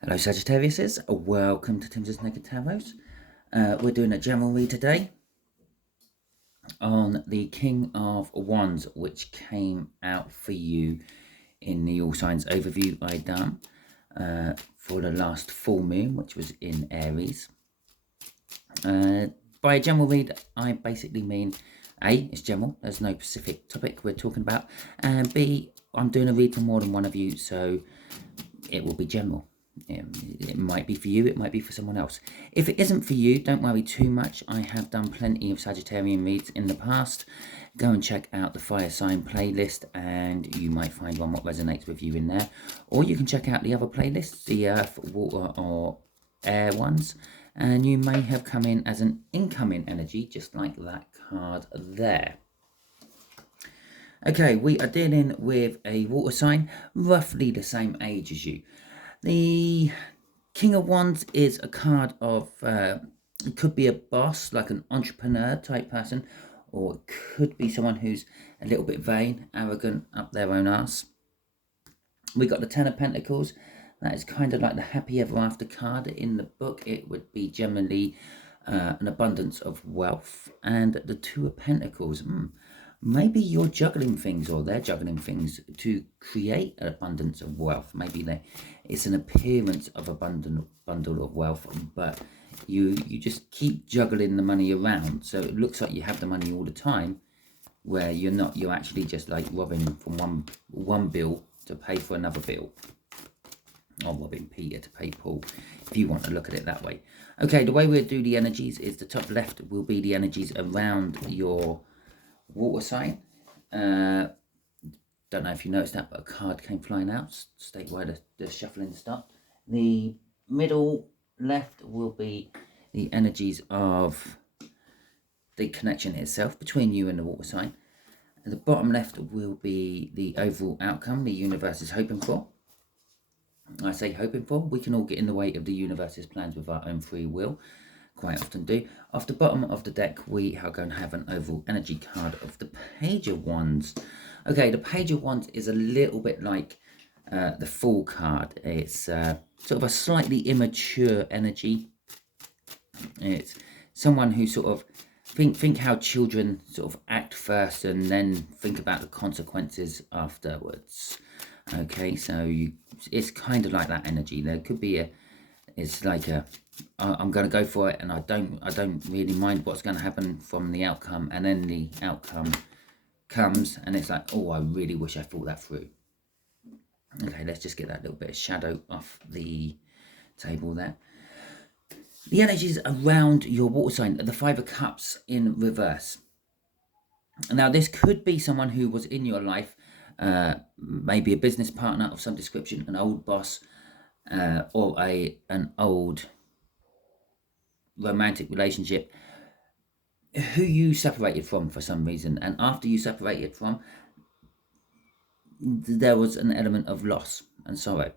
Hello Sagittariuses, welcome to Timsy Naked Tarot. We're doing a general read today on the King of Wands, which came out for you in the All Signs overview I done for the last full moon, which was in Aries. By a general read, I basically mean A, it's general, there's no specific topic we're talking about, and B, I'm doing a read for more than one of you, so it will be general. It might be for you, it might be for someone else. If it isn't for you, don't worry too much. I have done plenty of Sagittarian reads in the past. Go and check out the fire sign playlist and you might find one what resonates with you in there. Or you can check out the other playlists, the earth, water or air ones, and you may have come in as an incoming energy, just like that card there. Okay, we are dealing with a water sign, roughly the same age as you. The King of Wands is a card of, it could be a boss, like an entrepreneur type person, or it could be someone who's a little bit vain, arrogant, up their own arse. We got the Ten of Pentacles. That is kind of like the happy ever after card in the book. It would be generally an abundance of wealth. And the Two of Pentacles, maybe you're juggling things or they're juggling things to create an abundance of wealth. Maybe it's an appearance of a bundle of wealth, but you just keep juggling the money around. So it looks like you have the money all the time, where you're not. You're actually just like robbing from one bill to pay for another bill. Or robbing Peter to pay Paul, if you want to look at it that way. Okay, the way we'll do the energies is the top left will be the energies around your water sign. Don't know if you noticed that, but a card came flying out. State why the shuffling stopped. The middle left will be the energies of the connection itself between you and the water sign. And the bottom left will be the overall outcome the universe is hoping for. I say hoping for. We can all get in the way of the universe's plans with our own free will. Quite often do. Off the bottom of the deck, we are going to have an overall energy card of the Page of Wands. Okay, the Page of Wands is a little bit like the Fool card. It's sort of a slightly immature energy. It's someone who sort of think how children sort of act first and then think about the consequences afterwards. Okay, so it's kind of like that energy. There could be it's like I'm going to go for it, and I don't really mind what's going to happen from the outcome, and then the outcome comes, and it's like, oh, I really wish I thought that through. Okay, let's just get that little bit of shadow off the table there. The energies around your water sign, the Five of Cups in reverse. Now, this could be someone who was in your life, maybe a business partner of some description, an old boss, or an old romantic relationship who you separated from for some reason. And after you separated from, there was an element of loss and sorrow.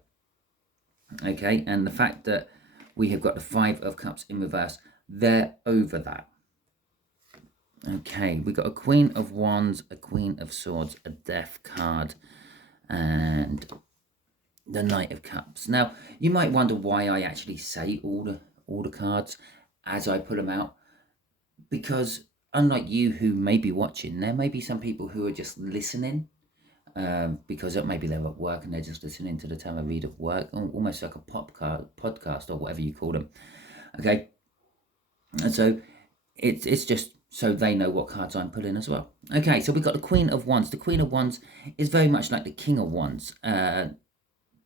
Okay, and the fact that we have got the Five of Cups in reverse, they're over that. Okay, we got a Queen of Wands, a Queen of Swords, a Death card, and the Knight of Cups. Now, you might wonder why I actually say all the cards as I pull them out, because unlike you who may be watching, there may be some people who are just listening, because maybe they're at work and they're just listening to the tarot read at work, almost like a podcast or whatever you call them. Okay, and so it's just so they know what cards I'm pulling as well. Okay, so we've got the Queen of Wands. The Queen of Wands is very much like the King of Wands,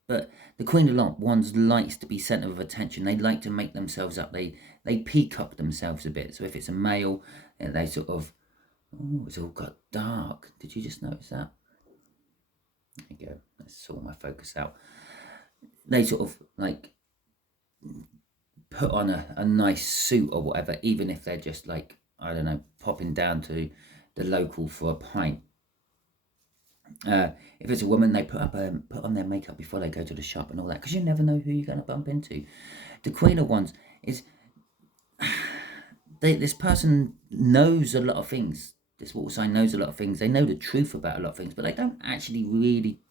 but the Queen of Wands likes to be centre of attention. They like to make themselves up. They peacock themselves a bit. So if it's a male, they sort of, oh, it's all got dark. Did you just notice that? There you go. Let's sort my focus out. They sort of like put on a nice suit or whatever, even if they're just like, I don't know, popping down to the local for a pint. If it's a woman, they put on their makeup before they go to the shop and all that, because you never know who you're going to bump into. The Queen of Wands is this person knows a lot of things. This water sign knows a lot of things. They know the truth about a lot of things, but they don't actually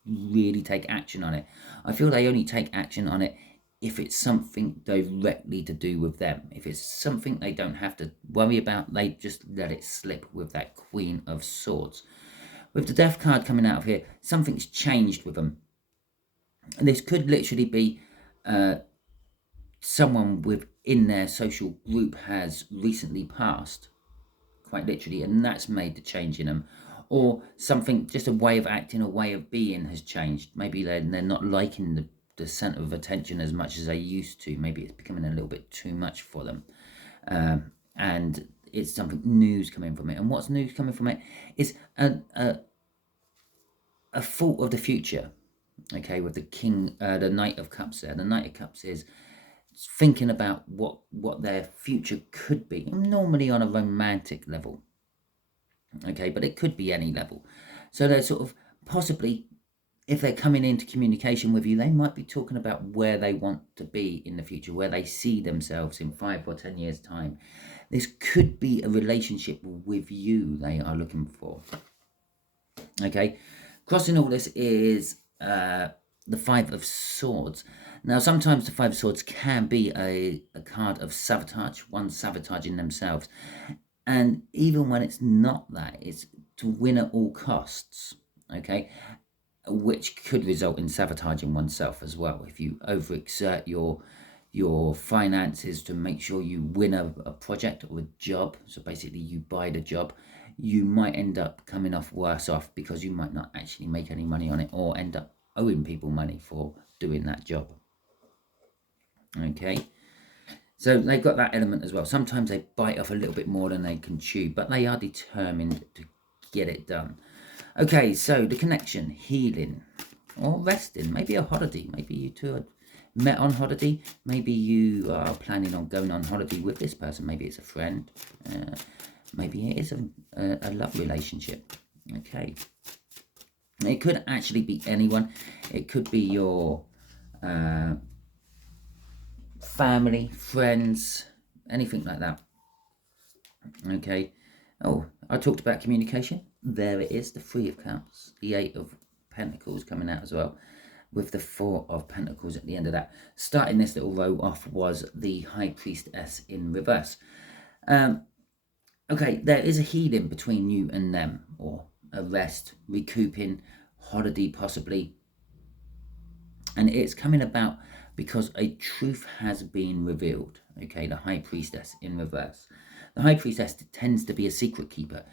really take action on it. I feel they only take action on it if it's something directly to do with them. If it's something they don't have to worry about, they just let it slip with that Queen of Swords. With the Death card coming out of here, something's changed with them. And this could literally be someone within their social group has recently passed, quite literally, and that's made the change in them. Or something, just a way of acting, a way of being has changed. Maybe they're not liking the centre of attention as much as they used to. Maybe it's becoming a little bit too much for them. And it's something new's coming from it. And what's news coming from it is a thought of the future. Okay, with the King, the Knight of Cups there. The Knight of Cups is thinking about what their future could be, normally on a romantic level. Okay, but it could be any level. So they're sort of possibly, if they're coming into communication with you, they might be talking about where they want to be in the future, where they see themselves in 5 or 10 years' time. This could be a relationship with you they are looking for. Okay, crossing all this is the Five of Swords. Now, sometimes the Five of Swords can be a card of sabotage, one sabotaging themselves. And even when it's not that, it's to win at all costs, okay? Which could result in sabotaging oneself as well. If you overexert your finances to make sure you win a project or a job, so basically you buy the job, you might end up coming off worse off because you might not actually make any money on it, or end up owing people money for doing that job. Okay, so they've got that element as well. Sometimes they bite off a little bit more than they can chew, but they are determined to get it done. Okay, so the connection, healing or resting, maybe a holiday. Maybe you two are met on holiday. Maybe you are planning on going on holiday with this person. Maybe it's a friend. Maybe it is a love relationship. Okay, it could actually be anyone. It could be your family, friends, anything like that. Okay. Oh, I talked about communication. There it is, the Three of Cups, the Eight of Pentacles coming out as well, with the Four of Pentacles at the end of that. Starting this little row off was the High Priestess in reverse. Okay, there is a healing between you and them, or a rest, recouping, holiday possibly. And it's coming about because a truth has been revealed. Okay, the High Priestess in reverse. The High Priestess tends to be a secret keeper.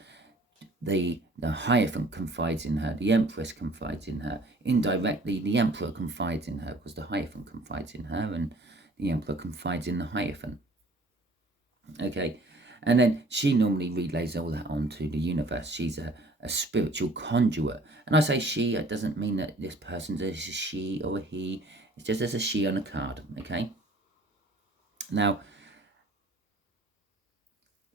The Hierophant confides in her. The Empress confides in her. Indirectly, the Emperor confides in her, because the Hierophant confides in her and the Emperor confides in the Hierophant. Okay, and then she normally relays all that onto the universe. She's a spiritual conduit. And I say she, it doesn't mean that this person's a she or a he. It's just as a she on a card, okay? Now,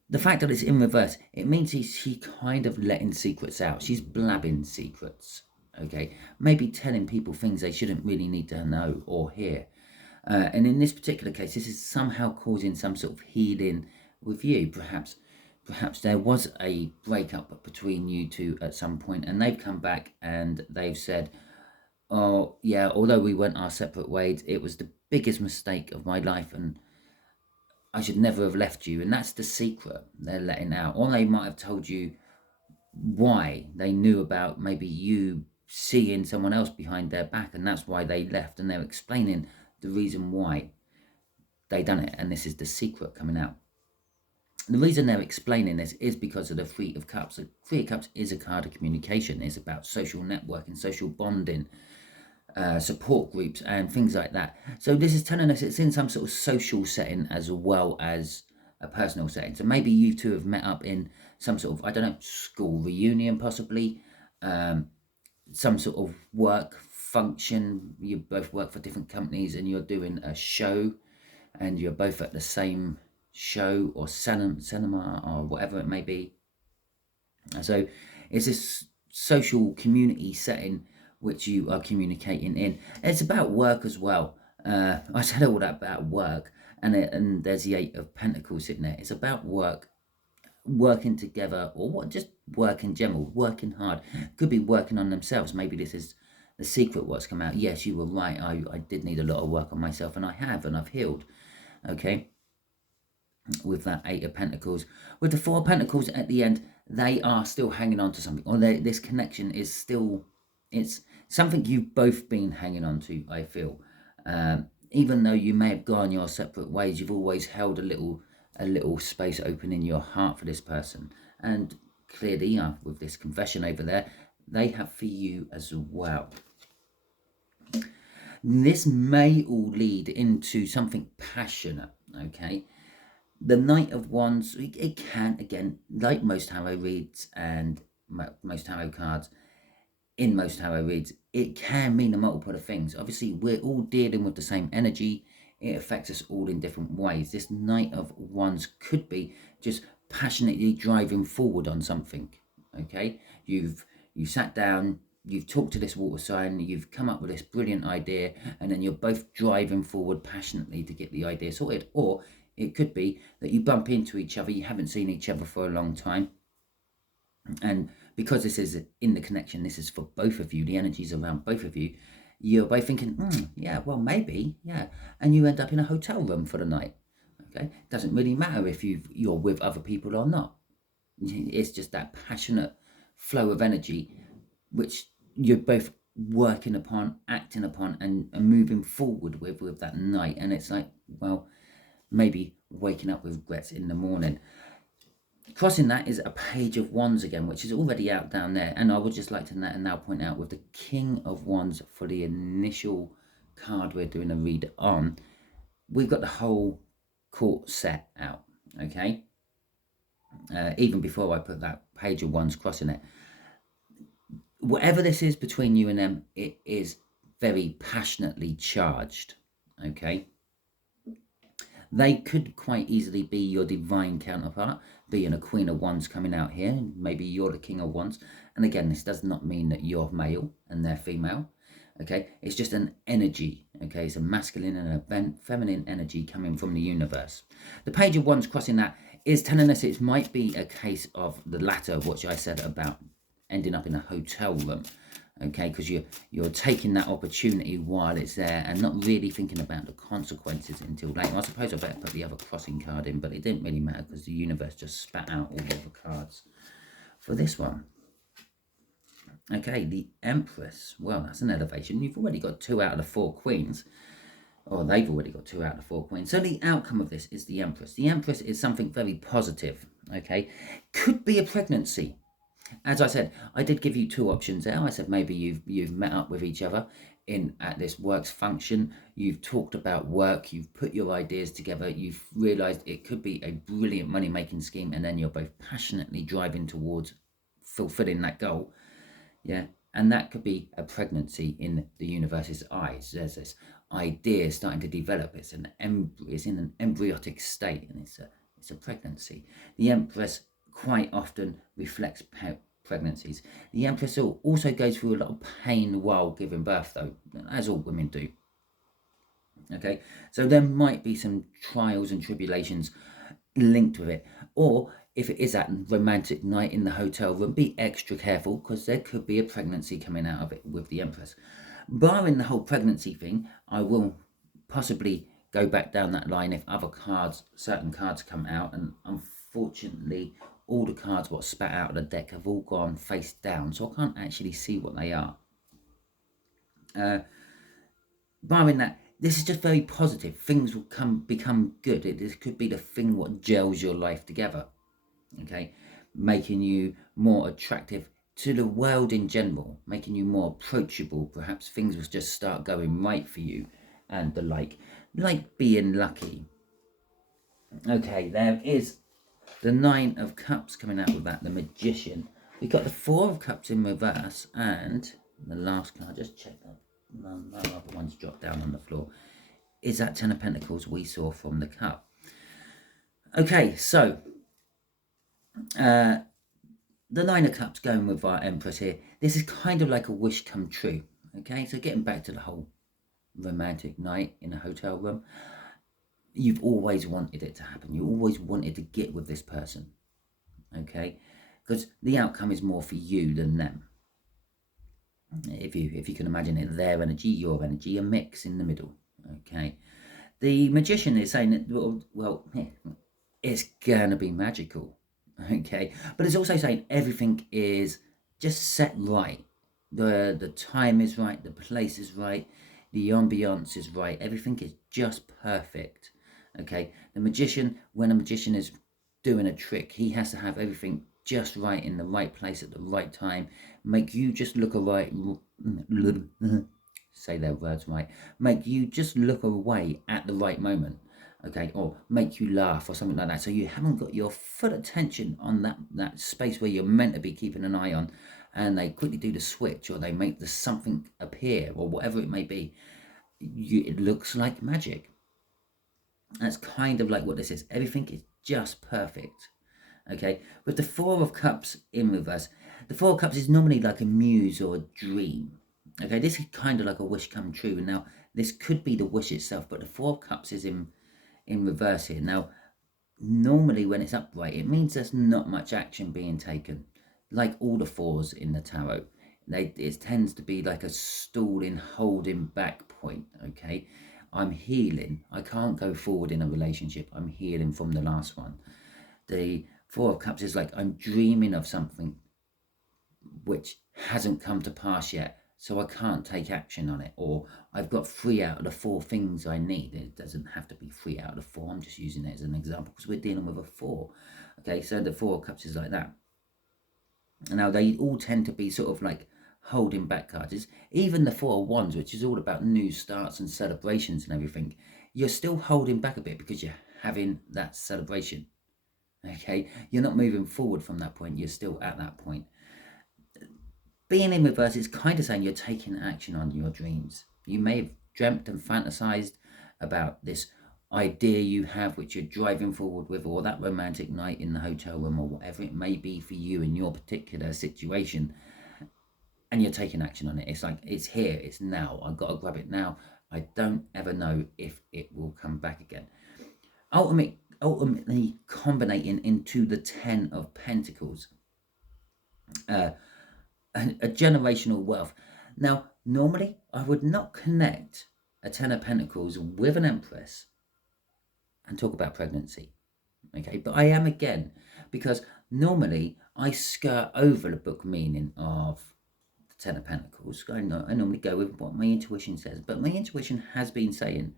the fact that it's in reverse, it means she kind of letting secrets out. She's blabbing secrets, okay? Maybe telling people things they shouldn't really need to know or hear. And in this particular case, this is somehow causing some sort of healing with you. Perhaps there was a breakup between you two at some point, and they've come back and they've said, oh, yeah, although we went our separate ways, it was the biggest mistake of my life, and I should never have left you. And that's the secret they're letting out. Or they might have told you why. They knew about maybe you seeing someone else behind their back, and that's why they left, and they're explaining the reason why they done it, and this is the secret coming out. The reason they're explaining this is because of the Three of Cups. The Three of Cups is a card of communication. It's about social networking, social bonding, support groups and things like that. So this is telling us it's in some sort of social setting as well as a personal setting. So maybe you two have met up in some sort of, I don't know, school reunion possibly, some sort of work function. You both work for different companies and you're doing a show and you're both at the same show or cinema or whatever it may be. So it's this social community setting which you are communicating in. It's about work as well. I said all that about work, and there's the Eight of Pentacles sitting there. It's about work, working together, or what, just work in general, working hard. Could be working on themselves. Maybe this is the secret what's come out. Yes, you were right. I did need a lot of work on myself, and I have, and I've healed. Okay, with that Eight of Pentacles. With the Four of Pentacles at the end, they are still hanging on to something, or this connection is still, it's something you've both been hanging on to, I feel. Even though you may have gone your separate ways, you've always held a little space open in your heart for this person. And clearly, with this confession over there, they have for you as well. This may all lead into something passionate, okay? The Knight of Wands, it can, again, like most tarot reads and most tarot cards, in most tarot reads, it can mean a multiple of things. Obviously, we're all dealing with the same energy. It affects us all in different ways. This Knight of Wands could be just passionately driving forward on something, okay? You sat down, you've talked to this water sign, you've come up with this brilliant idea, and then you're both driving forward passionately to get the idea sorted. Or it could be that you bump into each other, you haven't seen each other for a long time, and because this is in the connection, this is for both of you, the energies around both of you, you're both thinking, yeah, well, maybe, yeah, and you end up in a hotel room for the night. Okay, doesn't really matter if you're with other people or not. It's just that passionate flow of energy which you're both working upon, acting upon, and moving forward with that night. And it's like, well, maybe waking up with regrets in the morning. Crossing that is a Page of Wands again, which is already out down there. And I would just like to now point out with the King of Wands for the initial card we're doing a read on, we've got the whole court set out, okay? Even before I put that Page of Wands crossing it. Whatever this is between you and them, it is very passionately charged, okay? They could quite easily be your divine counterpart, being a Queen of Wands coming out here. Maybe you're the King of Wands. And again, this does not mean that you're male and they're female, okay? It's just an energy, okay? It's a masculine and a feminine energy coming from the universe. The Page of Wands crossing that is telling us it might be a case of the latter, which I said about ending up in a hotel room, okay, because you're taking that opportunity while it's there and not really thinking about the consequences until later. I suppose I better put the other crossing card in, but it didn't really matter because the universe just spat out all of the cards for this one. Okay, the Empress. Well, that's an elevation. You've already got 2 out of the 4 queens. Or they've already got 2 out of the 4 queens. So the outcome of this is the Empress. The Empress is something very positive, okay? Could be a pregnancy. As I said, I did give you 2 options there. I said maybe you've met up with each other at this works function. You've talked about work. You've put your ideas together. You've realised it could be a brilliant money-making scheme, and then you're both passionately driving towards fulfilling that goal. Yeah, and that could be a pregnancy in the universe's eyes. There's this idea starting to develop. It's in an embryotic state, and it's a pregnancy. The Empress quite often reflects pregnancies. The Empress also goes through a lot of pain while giving birth, though, as all women do. Okay, so there might be some trials and tribulations linked with it. Or if it is that romantic night in the hotel room, be extra careful because there could be a pregnancy coming out of it with the Empress. Barring the whole pregnancy thing, I will possibly go back down that line if certain cards come out, and unfortunately all the cards what spat out of the deck have all gone face down, so I can't actually see what they are. Barring that, this is just very positive. Things will become good. This could be the thing what gels your life together, okay? Making you more attractive to the world in general, making you more approachable. Perhaps things will just start going right for you and the like being lucky. Okay, there is the 9 of Cups coming out with that, the Magician. We've got the 4 of Cups in reverse, and the last card, just check that. No other one's dropped down on the floor. Is that 10 of Pentacles we saw from the cup. Okay, so the 9 of Cups going with our Empress here. This is kind of like a wish come true. Okay, so getting back to the whole romantic night in a hotel room. You've always wanted it to happen. You always wanted to get with this person. Okay, because the outcome is more for you than them. if you can imagine it, their energy, your energy, a mix in the middle. Okay, the Magician is saying that, well, it's gonna be magical. Okay, but it's also saying everything is just set right. The time is right, the place is right, the ambiance is right, everything is just perfect. Okay, the magician, when a magician is doing a trick, he has to have everything just right in the right place at the right time, make you just look alright, say their words right, make you just look away at the right moment. Okay, or make you laugh or something like that, so you haven't got your full attention on that space where you're meant to be keeping an eye on, and they quickly do the switch, or they make the something appear, or whatever it may be. It looks like magic. That's kind of like what this is. Everything is just perfect. Okay, with the Four of Cups in reverse, the Four of Cups is normally like a muse or a dream. Okay, this is kind of like a wish come true. Now, this could be the wish itself, but the Four of Cups is in reverse here. Now, normally when it's upright, it means there's not much action being taken. Like all the fours in the tarot, it tends to be like a stalling, holding back point. Okay, I'm healing. I can't go forward in a relationship. I'm healing from the last one. The Four of Cups is like I'm dreaming of something which hasn't come to pass yet, so I can't take action on it, or I've got 3 out of the 4 things I need. It doesn't have to be 3 out of the 4. I'm just using it as an example because we're dealing with a 4. Okay, so the Four of Cups is like that. Now, they all tend to be sort of like holding back cards. Even the Four of Wands, which is all about new starts and celebrations and everything, you're still holding back a bit because you're having that celebration. Okay, you're not moving forward from that point, you're still at that point. Being in reverse is kind of saying you're taking action on your dreams. You may have dreamt and fantasized about this idea you have, which you're driving forward with, or that romantic night in the hotel room, or whatever it may be for you in your particular situation, and you're taking action on it. It's like, it's here, it's now, I've got to grab it now. I don't ever know if it will come back again. Ultimately combining into the 10 of Pentacles, a generational wealth. Now, normally I would not connect a 10 of Pentacles with an Empress and talk about pregnancy. Okay, but I am again, because normally I skirt over the book meaning of the 10 of Pentacles. I normally go with what my intuition says, but my intuition has been saying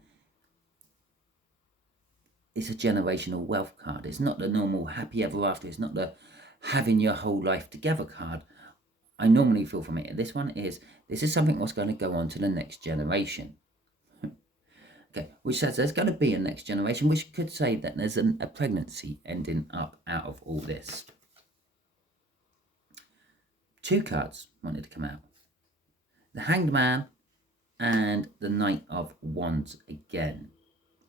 it's a generational wealth card. It's not the normal happy ever after. It's not the having your whole life together card. I normally feel from it. This is something that's going to go on to the next generation. Okay, which says there's going to be a next generation, which could say that there's a pregnancy ending up out of all this. 2 cards wanted to come out. The Hanged Man and the Knight of Wands again.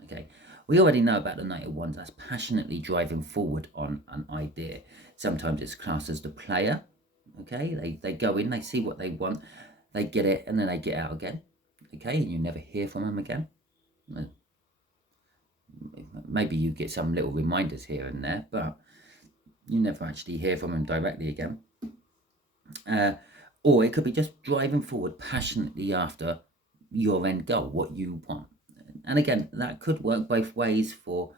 Okay, we already know about the Knight of Wands. That's passionately driving forward on an idea. Sometimes it's classed as the player. Okay, they go in, they see what they want, they get it, and then they get out again. Okay, and you never hear from them again. Maybe you get some little reminders here and there, but you never actually hear from them directly again. Or it could be just driving forward passionately after your end goal, what you want. And again, that could work both ways for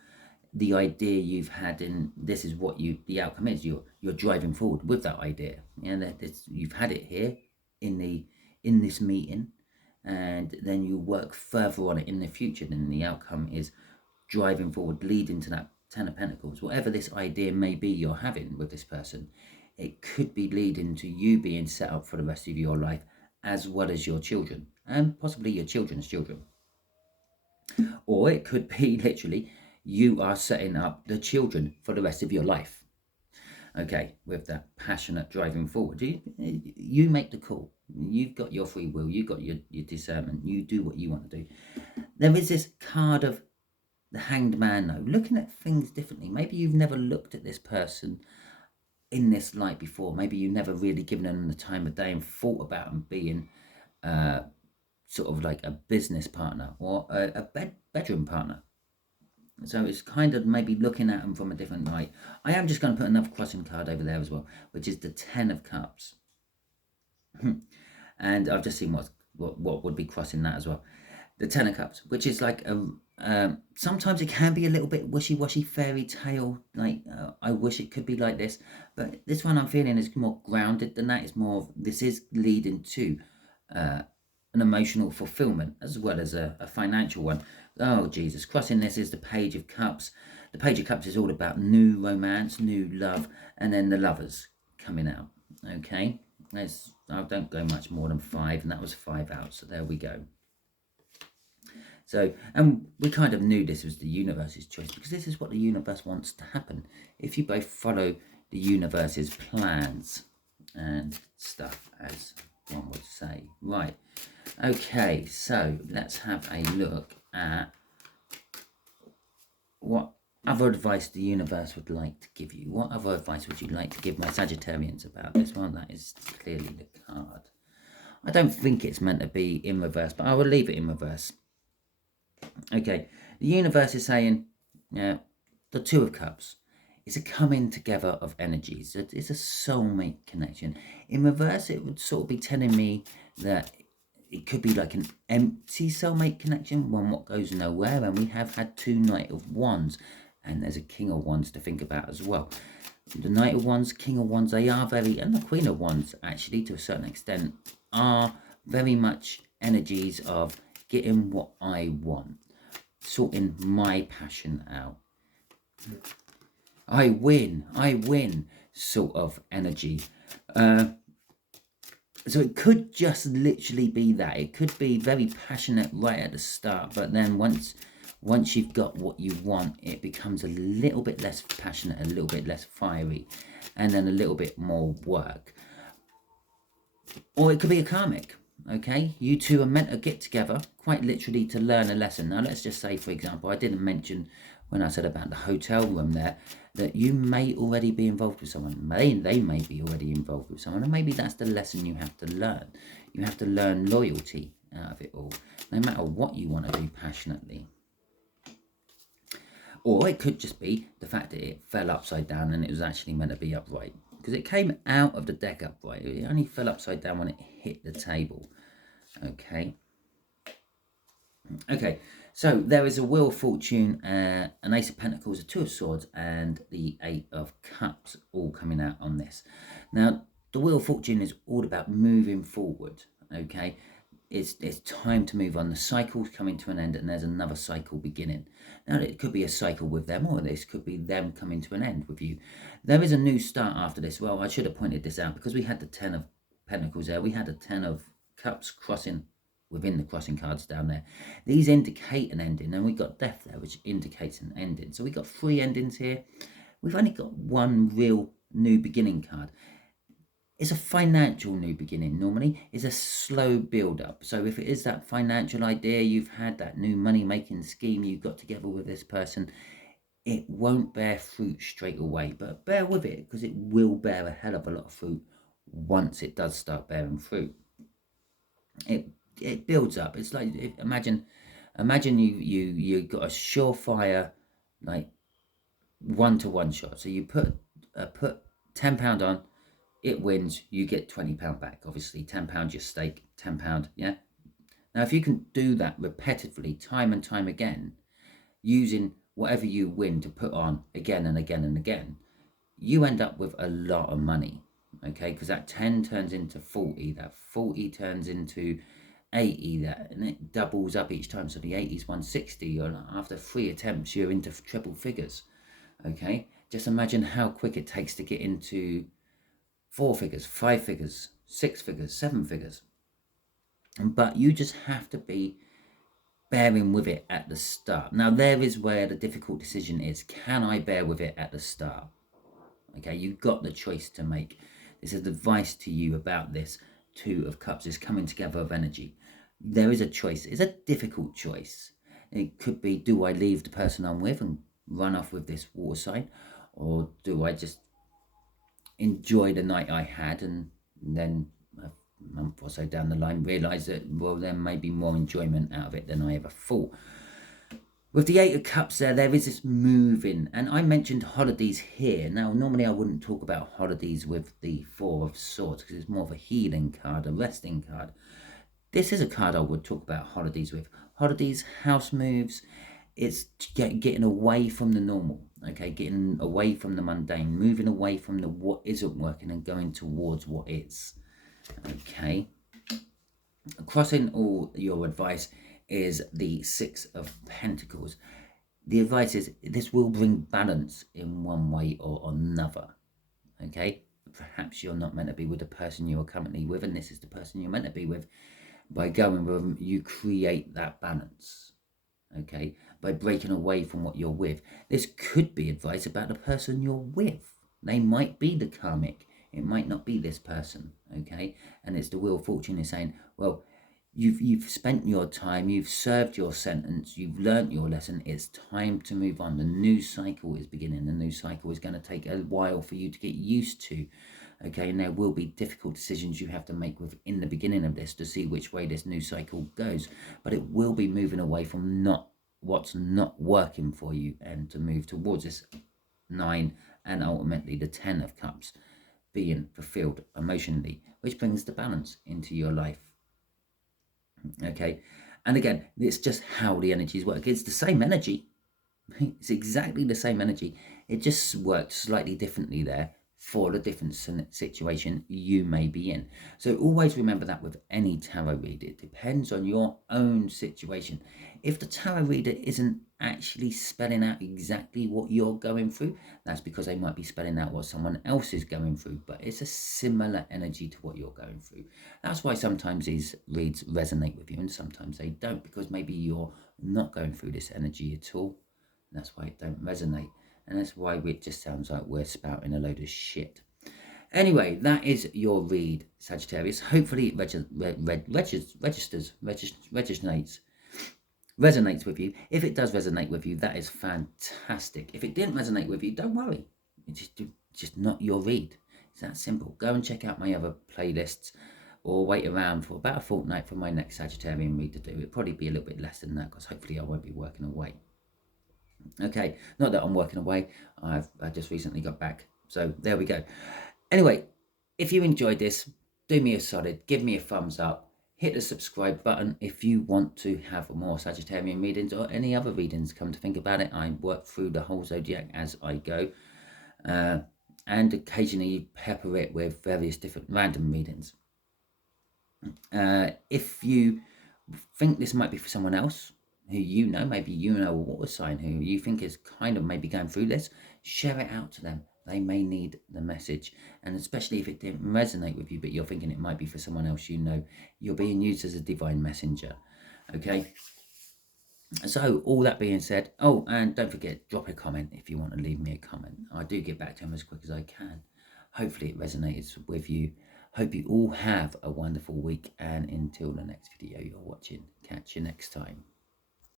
the idea you've had, and this is what the outcome is. You're driving forward with that idea, and you've had it here in this meeting, and then you work further on it in the future. Then the outcome is driving forward, leading to that 10 of Pentacles. Whatever this idea may be you're having with this person, it could be leading to you being set up for the rest of your life, as well as your children, and possibly your children's children. Or it could be literally you are setting up the children for the rest of your life. Okay, with that passionate driving forward. You make the call. You've got your free will. You've got your discernment. You do what you want to do. There is this card of the Hanged Man, though, looking at things differently. Maybe you've never looked at this person in this light before. Maybe you've never really given them the time of day and thought about them being sort of like a business partner or a bedroom partner. So it's kind of maybe looking at them from a different light. I am just going to put another crossing card over there as well, which is the 10 of Cups. And I've just seen what would be crossing that as well. The Ten of Cups, which is like sometimes it can be a little bit wishy-washy fairy tale, like I wish it could be like this, but this one I'm feeling is more grounded than that. It's more, this is leading to an emotional fulfillment as well as a financial one. Oh Jesus, crossing this is the Page of Cups. The Page of Cups is all about new romance, new love, and then the Lovers coming out. Okay, I don't go much more than 5, and that was 5 out, so there we go. So, and we kind of knew this was the universe's choice, because this is what the universe wants to happen. If you both follow the universe's plans and stuff, as one would say. Right, okay, so let's have a look at what other advice the universe would like to give you. What other advice would you like to give my Sagittarians about this one? That is clearly the card. I don't think it's meant to be in reverse, but I will leave it in reverse. Okay, the universe is saying, yeah, the Two of Cups is a coming together of energies. It's a soulmate connection. In reverse, it would sort of be telling me that it could be like an empty soulmate connection, one what goes nowhere, and we have had 2 Knight of Wands, and there's a King of Wands to think about as well. The Knight of Wands, King of Wands, they are very, and the Queen of Wands, actually, to a certain extent, are very much energies of getting what I want, sorting my passion out. I win sort of energy. So it could just literally be that. It could be very passionate right at the start, but then once you've got what you want, it becomes a little bit less passionate, a little bit less fiery, and then a little bit more work. Or it could be a karmic. Okay, you two are meant to get together quite literally to learn a lesson. Now let's just say, for example, I didn't mention when I said about the hotel room there that you may already be involved with someone. They may be already involved with someone, and maybe that's the lesson you have to learn. You have to learn loyalty out of it all, no matter what you want to do passionately. Or it could just be the fact that it fell upside down and it was actually meant to be upright. Because it came out of the deck upright. It only fell upside down when it hit the table. Okay. Okay, so there is a Wheel of Fortune, an Ace of Pentacles, a 2 of Swords, and the 8 of Cups all coming out on this. Now, the Wheel of Fortune is all about moving forward. Okay. It's time to move on. The cycle's coming to an end and there's another cycle beginning. Now, it could be a cycle with them, or this could be them coming to an end with you. There is a new start after this. Well, I should have pointed this out because we had the 10 of Pentacles there. We had a 10 of Cups crossing within the crossing cards down there. These indicate an ending, and we got Death there, which indicates an ending. So we got 3 endings here. We've only got 1 real new beginning card. It's a financial new beginning. Normally it's a slow build up. So if it is that financial idea you've had, that new money making scheme you got together with this person, it won't bear fruit straight away, but bear with it, because it will bear a hell of a lot of fruit once it does start bearing fruit. It builds up. It's like, imagine you got a surefire like 1-to-1 shot. So you put £10 on, it wins, you get £20 back. Obviously, £10 your stake, £10, yeah? Now, if you can do that repetitively, time and time again, using whatever you win to put on again and again and again, you end up with a lot of money, okay? Because that 10 turns into 40, that 40 turns into 80, and it doubles up each time. So the 80 is 160, or after 3 attempts, you're into triple figures, okay? Just imagine how quick it takes to get into 4 figures, 5 figures, 6 figures, 7 figures. But you just have to be bearing with it at the start. Now, there is where the difficult decision is. Can I bear with it at the start? Okay, you've got the choice to make. This is advice to you about this 2 of Cups, this coming together of energy. There is a choice. It's a difficult choice. It could be, do I leave the person I'm with and run off with this water sign? Or do I just enjoy the night I had, and then a month or so down the line realise that, well, there may be more enjoyment out of it than I ever thought. With the Eight of Cups there is this moving, and I mentioned holidays here. Now, normally I wouldn't talk about holidays with the Four of Swords because it's more of a healing card, a resting card. This is a card I would talk about holidays with. Holidays, house moves, it's getting away from the normal, okay? Getting away from the mundane, moving away from the what isn't working and going towards what is, okay? Crossing all your advice is the Six of Pentacles. The advice is this will bring balance in one way or another, okay? Perhaps you're not meant to be with the person you are currently with, and this is the person you're meant to be with. By going with them, you create that balance, okay? By breaking away from what you're with. This could be advice about the person you're with. They might be the karmic. It might not be this person, okay? And it's the Wheel of Fortune is saying, well, you've spent your time, you've served your sentence, you've learnt your lesson, it's time to move on. The new cycle is beginning. The new cycle is going to take a while for you to get used to, okay? And there will be difficult decisions you have to make within the beginning of this to see which way this new cycle goes, but it will be moving away from what's not working for you and to move towards this 9 and ultimately the 10 of Cups being fulfilled emotionally, which brings the balance into your life. Okay, and again, it's just how the energies work. It's the same energy. It's exactly the same energy. It just worked slightly differently there for the different situation you may be in. So always remember that with any tarot reader, it depends on your own situation. If the tarot reader isn't actually spelling out exactly what you're going through, that's because they might be spelling out what someone else is going through, but it's a similar energy to what you're going through. That's why sometimes these reads resonate with you and sometimes they don't, because maybe you're not going through this energy at all. That's why it don't resonate. And that's why it just sounds like we're spouting a load of shit. Anyway, that is your read, Sagittarius. Hopefully it resonates with you. If it does resonate with you, that is fantastic. If it didn't resonate with you, don't worry. It's just not your read. It's that simple. Go and check out my other playlists or wait around for about a fortnight for my next Sagittarian read to do. It'll probably be a little bit less than that because hopefully I won't be working away. Okay, not that I'm working away. I just recently got back. So there we go. Anyway, if you enjoyed this, do me a solid. Give me a thumbs up. Hit the subscribe button if you want to have more Sagittarian readings or any other readings. Come to think about it, I work through the whole zodiac as I go. And occasionally pepper it with various different random readings. If you think this might be for someone else, who you know, maybe you know a water sign who you think is kind of maybe going through this, share it out to them. They may need the message. And especially if it didn't resonate with you, but you're thinking it might be for someone else you know, you're being used as a divine messenger. Okay? So, all that being said, oh, and don't forget, drop a comment if you want to leave me a comment. I do get back to them as quick as I can. Hopefully it resonates with you. Hope you all have a wonderful week, and until the next video you're watching, catch you next time.